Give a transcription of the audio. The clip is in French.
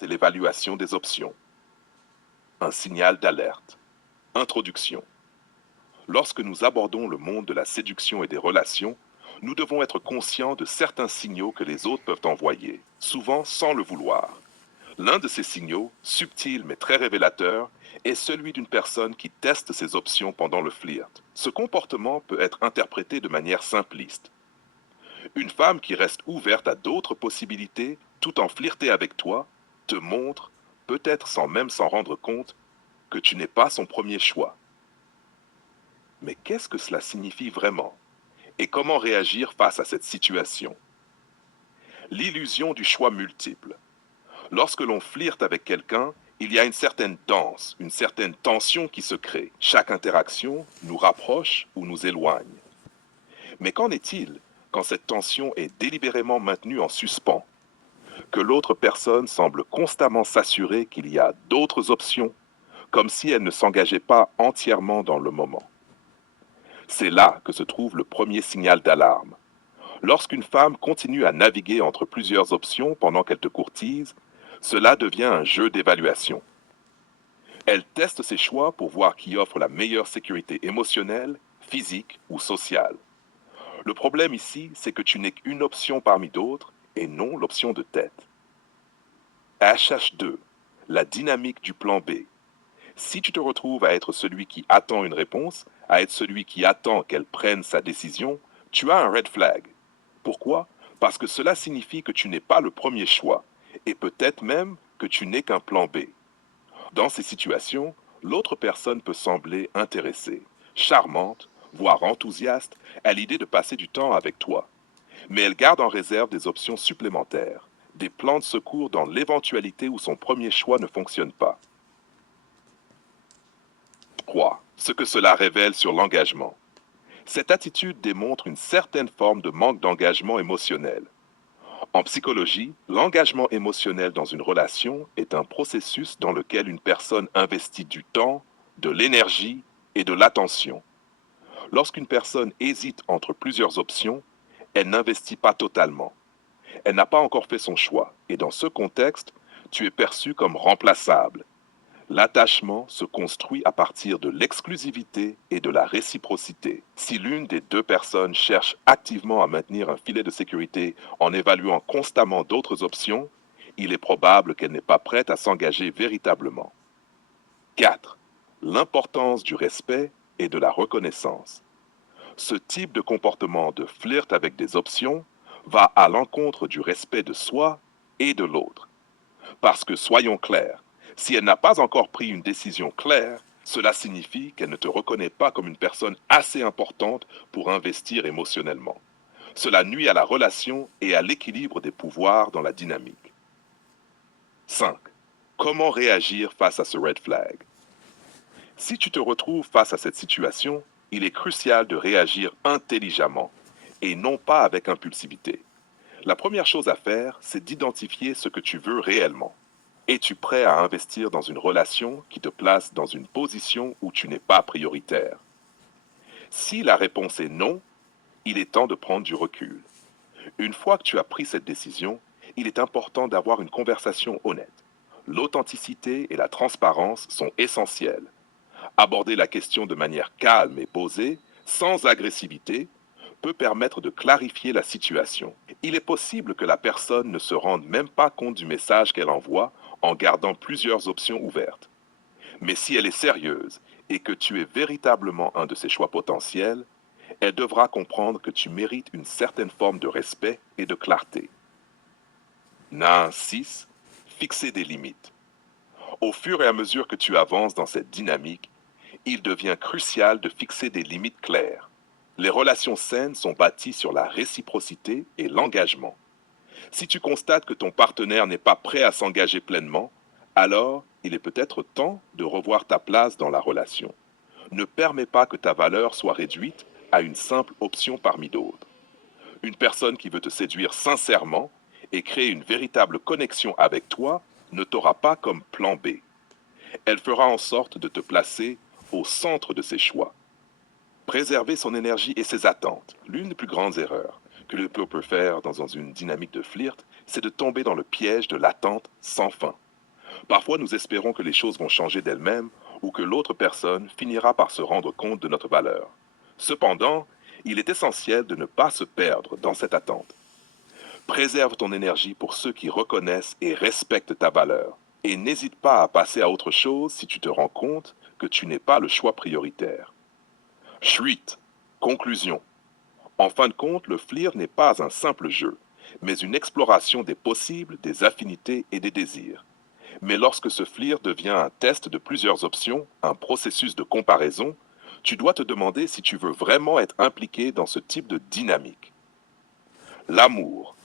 C'est l'évaluation des options. Un signal d'alerte. Introduction. Lorsque nous abordons le monde de la séduction et des relations, nous devons être conscients de certains signaux que les autres peuvent envoyer, souvent sans le vouloir. L'un de ces signaux, subtil mais très révélateur, est celui d'une personne qui teste ses options pendant le flirt. Ce comportement peut être interprété de manière simpliste. Une femme qui reste ouverte à d'autres possibilités tout en flirtant avec toi te montre, peut-être sans même s'en rendre compte, que tu n'es pas son premier choix. Mais qu'est-ce que cela signifie vraiment? Et comment réagir face à cette situation? L'illusion du choix multiple. Lorsque l'on flirte avec quelqu'un, il y a une certaine danse, une certaine tension qui se crée. Chaque interaction nous rapproche ou nous éloigne. Mais qu'en est-il quand cette tension est délibérément maintenue en suspens, que l'autre personne semble constamment s'assurer qu'il y a d'autres options, comme si elle ne s'engageait pas entièrement dans le moment? C'est là que se trouve le premier signal d'alarme. Lorsqu'une femme continue à naviguer entre plusieurs options pendant qu'elle te courtise, cela devient un jeu d'évaluation. Elle teste ses choix pour voir qui offre la meilleure sécurité émotionnelle, physique ou sociale. Le problème ici, c'est que tu n'es qu'une option parmi d'autres et non l'option de tête. HH2, la dynamique du plan B. Si tu te retrouves à être celui qui attend une réponse, à être celui qui attend qu'elle prenne sa décision, tu as un red flag. Pourquoi? Parce que cela signifie que tu n'es pas le premier choix, et peut-être même que tu n'es qu'un plan B. Dans ces situations, l'autre personne peut sembler intéressée, charmante, voire enthousiaste à l'idée de passer du temps avec toi. Mais elle garde en réserve des options supplémentaires, des plans de secours dans l'éventualité où son premier choix ne fonctionne pas. 3. Ce que cela révèle sur l'engagement. Cette attitude démontre une certaine forme de manque d'engagement émotionnel. En psychologie, l'engagement émotionnel dans une relation est un processus dans lequel une personne investit du temps, de l'énergie et de l'attention. Lorsqu'une personne hésite entre plusieurs options, elle n'investit pas totalement. Elle n'a pas encore fait son choix et dans ce contexte, tu es perçu comme remplaçable. L'attachement se construit à partir de l'exclusivité et de la réciprocité. Si l'une des deux personnes cherche activement à maintenir un filet de sécurité en évaluant constamment d'autres options, il est probable qu'elle n'est pas prête à s'engager véritablement. 4. L'importance du respect et de la reconnaissance. Ce type de comportement de flirt avec des options va à l'encontre du respect de soi et de l'autre. Parce que, soyons clairs, si elle n'a pas encore pris une décision claire, cela signifie qu'elle ne te reconnaît pas comme une personne assez importante pour investir émotionnellement. Cela nuit à la relation et à l'équilibre des pouvoirs dans la dynamique. 5. Comment réagir face à ce red flag? Si tu te retrouves face à cette situation, il est crucial de réagir intelligemment et non pas avec impulsivité. La première chose à faire, c'est d'identifier ce que tu veux réellement. Es-tu prêt à investir dans une relation qui te place dans une position où tu n'es pas prioritaire? Si la réponse est non, il est temps de prendre du recul. Une fois que tu as pris cette décision, il est important d'avoir une conversation honnête. L'authenticité et la transparence sont essentielles. Aborder la question de manière calme et posée, sans agressivité, peut permettre de clarifier la situation. Il est possible que la personne ne se rende même pas compte du message qu'elle envoie en gardant plusieurs options ouvertes. Mais si elle est sérieuse et que tu es véritablement un de ses choix potentiels, elle devra comprendre que tu mérites une certaine forme de respect et de clarté. Nain 6. Fixer des limites. Au fur et à mesure que tu avances dans cette dynamique, il devient crucial de fixer des limites claires. Les relations saines sont bâties sur la réciprocité et l'engagement. Si tu constates que ton partenaire n'est pas prêt à s'engager pleinement, alors il est peut-être temps de revoir ta place dans la relation. Ne permets pas que ta valeur soit réduite à une simple option parmi d'autres. Une personne qui veut te séduire sincèrement et créer une véritable connexion avec toi ne t'aura pas comme plan B. Elle fera en sorte de te placer au centre de ses choix. Préserver son énergie et ses attentes. L'une des plus grandes erreurs que le couple peut faire dans une dynamique de flirt, c'est de tomber dans le piège de l'attente sans fin. Parfois, nous espérons que les choses vont changer d'elles-mêmes ou que l'autre personne finira par se rendre compte de notre valeur. Cependant, il est essentiel de ne pas se perdre dans cette attente. Préserve ton énergie pour ceux qui reconnaissent et respectent ta valeur. Et n'hésite pas à passer à autre chose si tu te rends compte que tu n'es pas le choix prioritaire. Chouette. Conclusion. En fin de compte, le FLIR n'est pas un simple jeu, mais une exploration des possibles, des affinités et des désirs. Mais lorsque ce FLIR devient un test de plusieurs options, un processus de comparaison, tu dois te demander si tu veux vraiment être impliqué dans ce type de dynamique. L'amour,